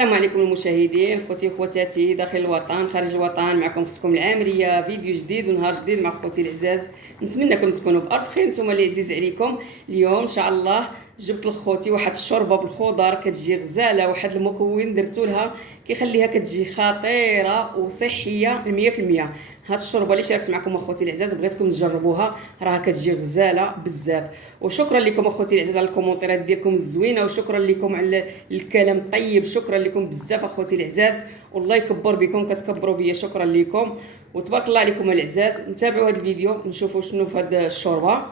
السلام عليكم المشاهدين، خوتي وخواتاتي داخل الوطن خارج الوطن. معكم اختكم العامريه، فيديو جديد ونهار جديد مع خوتي العزاز. نتمنىكم تكونوا بالف خير. نتوما اللي عزيز عليكم اليوم ان شاء الله جبت لخوتي واحد الشوربه بالخضر كتجي غزاله، واحد المكون درتو لها كيخليها كتجي خطيره وصحيه 100%. هاد الشوربه اللي شاركت معكم اخوتي العزاز بغيتكم تجربوها، راها كتجي غزاله بزاف. وشكرا لكم اخوتي العزاز على الكومونتيرات ديالكم الزوينه، وشكرا لكم على الكلام الطيب. شكرا لكم بزاف اخوتي العزاز، والله يكبر بكم، كتكبروا بيا. شكرا لكم وتبارك الله عليكم العزاز. نتابعوا هذا الفيديو نشوفوا شنو في هذه الشوربه،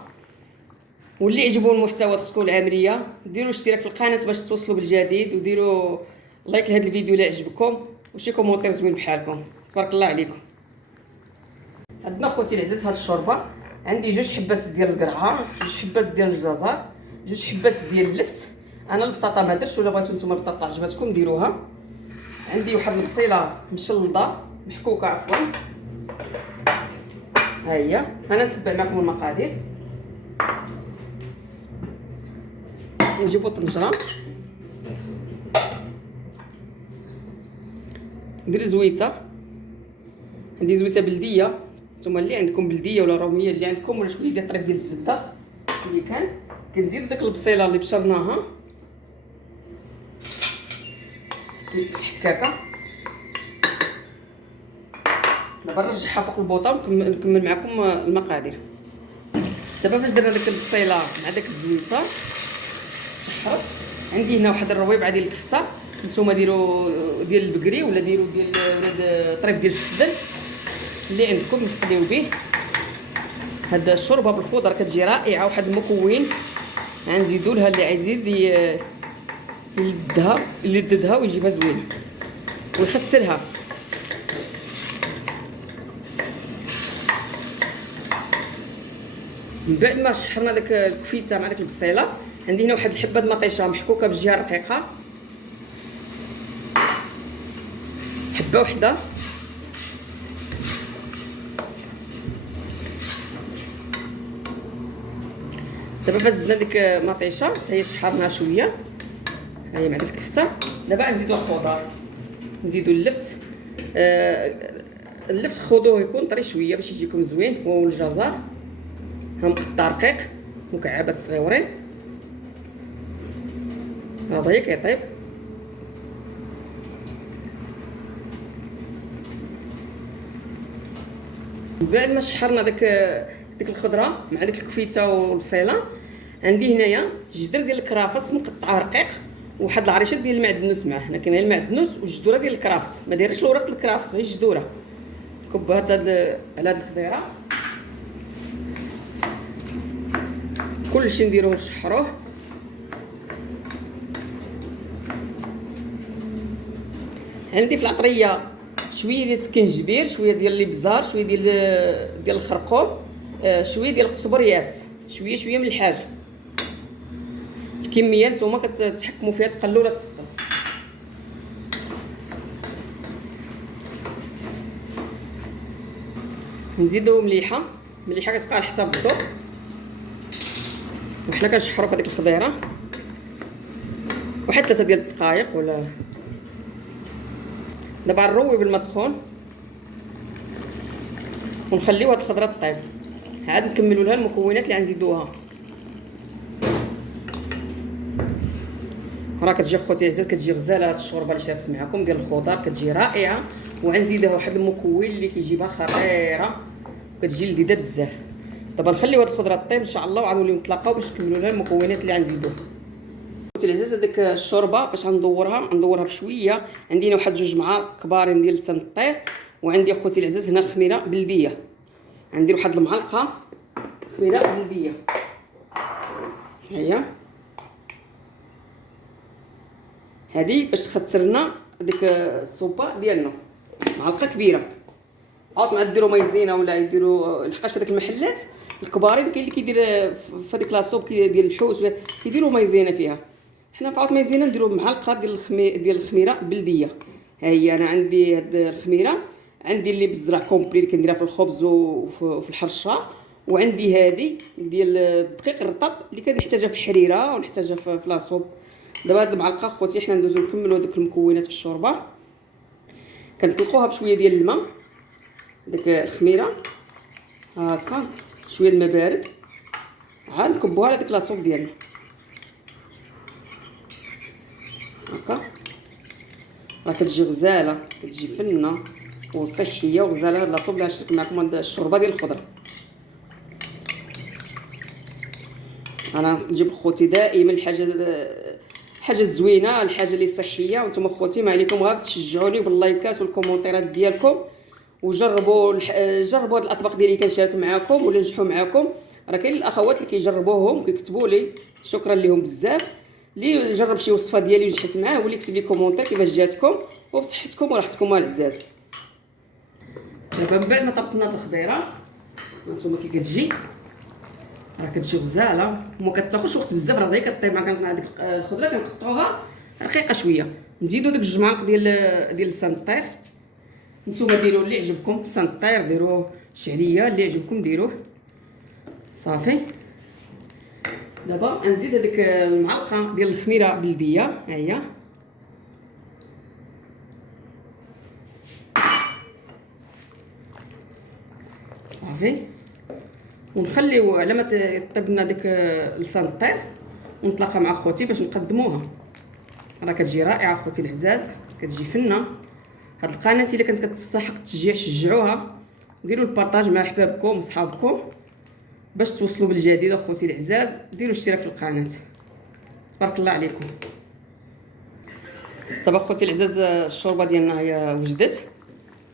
واللي عجبوا المحتوى خصكم العامريه ديروا اشتراك في القناه باش توصلوا بالجديد، وديروا لايك لهذا الفيديو اللي عجبكم، وشي كومونتير زوين بحالكم. تبارك الله عليكم. عندنا خوتي العزاز هاد الشوربه، عندي 2 حبات ديال القرعه، 2 حبات ديال الجزر، 2 حبات ديال اللفت. انا البطاطا ما درتش، ولا بغيتو نتوما البطاطا عجبتكم ديروها. عندي واحد البصيله مشلضه محكوكه عفوا، ها هي. انا نتبع معكم المقادير. نجيبو طنجره، ندير زويته. عندي زويته بلديه، نتوما اللي عندكم بلديه ولا روميه اللي عندكم، ولا شويه ديال الطريف ديال الزبده اللي كنزيدو داك البصيله اللي بشرناها حكاكه. دابا نرجعها فوق البوطه ونكمل معكم المقادير. دابا فاش درنا داك البصيله مع داك الزويته شحرص، عندي هنا واحد الرويبعه ديال الكفته. نتوما ديروا ديال البقري ولا ديروا ديال الطريف ديال السدل اللي عندكم تخليو به. هاد الشوربه بالخضر كتجي رائعه، واحد المكون غنزيدوا لها اللي عايز يلدها ويجيبها زوينه ويختلها. من بعد ما شحرنا داك الكفيته مع داك البصيله، عندي هنا واحد الحبه د المطيشه محكوكه بالجهه الرقيقه، حبه وحده. دابا فاش زدنا ديك المطيشه حتى هي شحرناها شويه، ها هي مع ديك الكفته. دابا غنزيدو الخضر، نزيدو اللفت. اللفت خذوه يكون طري شويه باش يجيكم زوين، والجزر ها مقطع رقيق مكعبات صغيورين، هذا هي كيطيب. من بعد ما شحرنا ديك الخضره مع ديك الكفيته والبصيله، عندي هنايا جدر ديال الكرافس مقطع رقيق، وواحد العريشه ديال المعدنوس معاه. هنا كاين المعدنوس والجذوره ديال الكرافس، ما دايرش الوراق ديال الكرافس، غير الجذوره. كبات على هاد الخضيره كلشي نديروه نشحروه. عندي في العطريه شويه ديال السكنجبير، شويه ديال الابزار، شويه ديال الخرقوم، شويه ديال القزبر يابس، شويه من الحاجه. الكميه نتوما كتحكموا فيها، تقلوا ولا تكثروا. نزيدو مليحه كتبقى على حساب الذوق، وحنا كنشحروا في هذيك الخضيره واحد 3 ديال الدقائق ولا. دابا نروي بالماء سخون ونخليو هاد الخضره طيب، عاد نكملوا لها المكونات اللي غنزيدوها. راه كتجي خوتي العزاز كتجي غزاله هاد الشوربه اللي شاركت معكم ديال الخضر، كتجي رائعه. وغنزيدها واحد المكون اللي كيجيبها خطيره وكتجي لذيذه بزاف. دابا نخليو هاد الخضره طيب ان شاء الله، وعاد نوليو نتلاقاو باش نكملوا لها المكونات اللي غنزيدوها. خوتي العزاز هذيك الشوربه باش غندورها بشويه. عندي هنا واحد 2 معالق كبارين ديال لسان الطير، وعندي اخوتي العزاز هنا خميره بلديه. غندير واحد المعلقه خميره بلديه، ها هي هذه باش تختصر لنا ديك الصوبه ديالنا. معلقه كبيره. عاود ما ديروا مايزينا ولا يديروا، لحقاش في ديك المحلات الكبارين كاين اللي كيدير في هذيك لاصوب ديال الحوت كيديروا مايزينا فيها. حنا في عاود مايزينا نديروا معلقه ديال الخميره بلديه. ها هي انا عندي هاد الخميره، عندي اللي بالزرع كومبلي اللي كنديرها في الخبز وفي الحرشه، وعندي هذه ديال الدقيق الرطب اللي كنحتاجها في الحريره ونحتاجها في لاصوب. دابا هاد المعلقه خوتي حنا ندوزو نكملو دوك المكونات في الشوربه. كنطلقوها بشويه ديال الماء، داك الخميره هكا شويه الماء بارد، عاد نكبوها على ديك لاصوب ديالنا هكا. راه كتجي غزاله، كتجي فنه وصحيه وغزاله هاد لاصوب اللي غنشارك معكم، هاد الشوربه ديال الخضره. انا نجيب خوتي دائما حاجه زوينه، الحاجه اللي صحيه. وانتم خوتي ما عليكم غير تشجعوني باللايكات والكومونتيرات ديالكم، وجربوا جربوا هاد الاطباق ديالي كنشارك معكم ولا نجحوا معكم. راه كاين الاخوات اللي كيجربوهم وكيكتبوا لي، شكرا لهم بزاف. اللي جرب شي وصفه ديالي ونجحت معاه هو اللي يكتب لي كومونتير كيفاش جاتكم وبصحتكم وراحتكم العزاز. دابا من بعد ما طبقنا الخضيره هانتوما كي كتجي، راه كتجي غزاله وما كتاخذش وقت بزاف، راه غير كطيب مع ديك الخضره. كنقطعوها رقيقه شويه، نزيدو داك 2 معالق ديال السنطير. نتوما ديروا اللي عجبكم، سنطير ديروه، شعريه اللي عجبكم ديروه صافي. دابا غنزيد هذيك المعلقه ديال الخميره بلديه، ها هي صافي. ونخليو على ما طيب لنا ديك السنطير ونتلاقى مع خوتي باش نقدموها. راه كتجي رائعه خوتي العزاز، كتجي فنه. هاد القناه الا كانت كتستحق التشجيع شجعوها، ديروا البارطاج مع احبابكم وصحابكم باش توصلوا بالجديد. اخوتي العزاز ديروا اشتراك في القناه، تبارك الله عليكم. دابا اخوتي العزاز الشوربه ديالنا هي وجدت،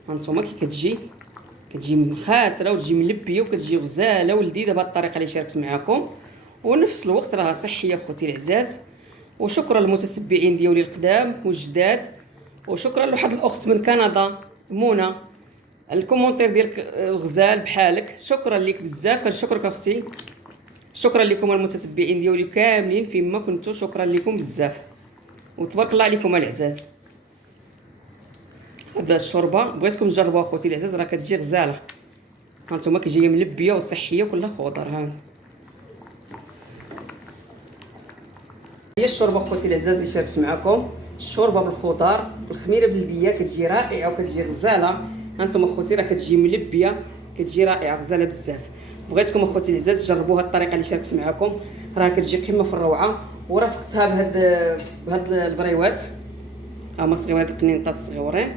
هانتوما كي كتجي مخاسره وتجي ملبيه وكتجي غزاله ولذيذه بهذه الطريقه اللي شاركت معكم، ونفس الوقت راها صحيه اخوتي العزاز. وشكرا للمتتبعين ديالي القدام والجداد، وشكرا لواحد الاخت من كندا منى، الكومونتير ديالك الغزال بحالك، شكرا لك بزاف. كنشكرك اختي، شكرا لكم المتتبعين ديالي كاملين فيما كنتو، شكرا لكم بزاف وتبارك الله عليكم العزاز. هذا الشوربه بغيتكم تجربوها اخوتي العزاز، راه كتجي غزاله. هانتوما كتجي ملبيه وصحيه وكلها خضر. هانت هي الشوربه اخوتي العزاز اللي شاركت معكم، الشوربه بالخضار بالخميره بلديه، كتجي رائعه وكتجي غزاله. هانتوما اخوتي راه كتجي ملبيه، كتجي رائعه غزاله بزاف. بغيتكم اخوتي العزاز تجربوها الطريقه اللي شاركت معكم، راه كتجي قمه في الروعه. ورافقتها بهاد البريوات، هما صغيورات القنينطات الصغيورين،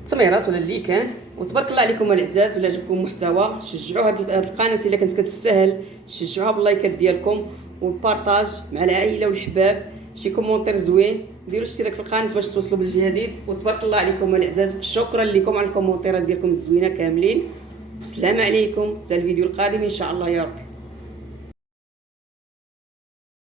التميرات ولا اللي كان. وتبارك الله عليكم العزاز. ولا عجبكم المحتوى شجعوا هاد القناه الا كانت كتستاهل، شجعوها باللايكات ديالكم والبارطاج مع العائله والحباب، شي كومونتير زوين، ديروا اشتراك في القناه باش توصلوا بالجديد. وتبارك الله عليكم العزاز، شكرا لكم على الكومونتيرات ديالكم الزوينه كاملين. السلام عليكم، حتى الفيديو القادم ان شاء الله يا ربي.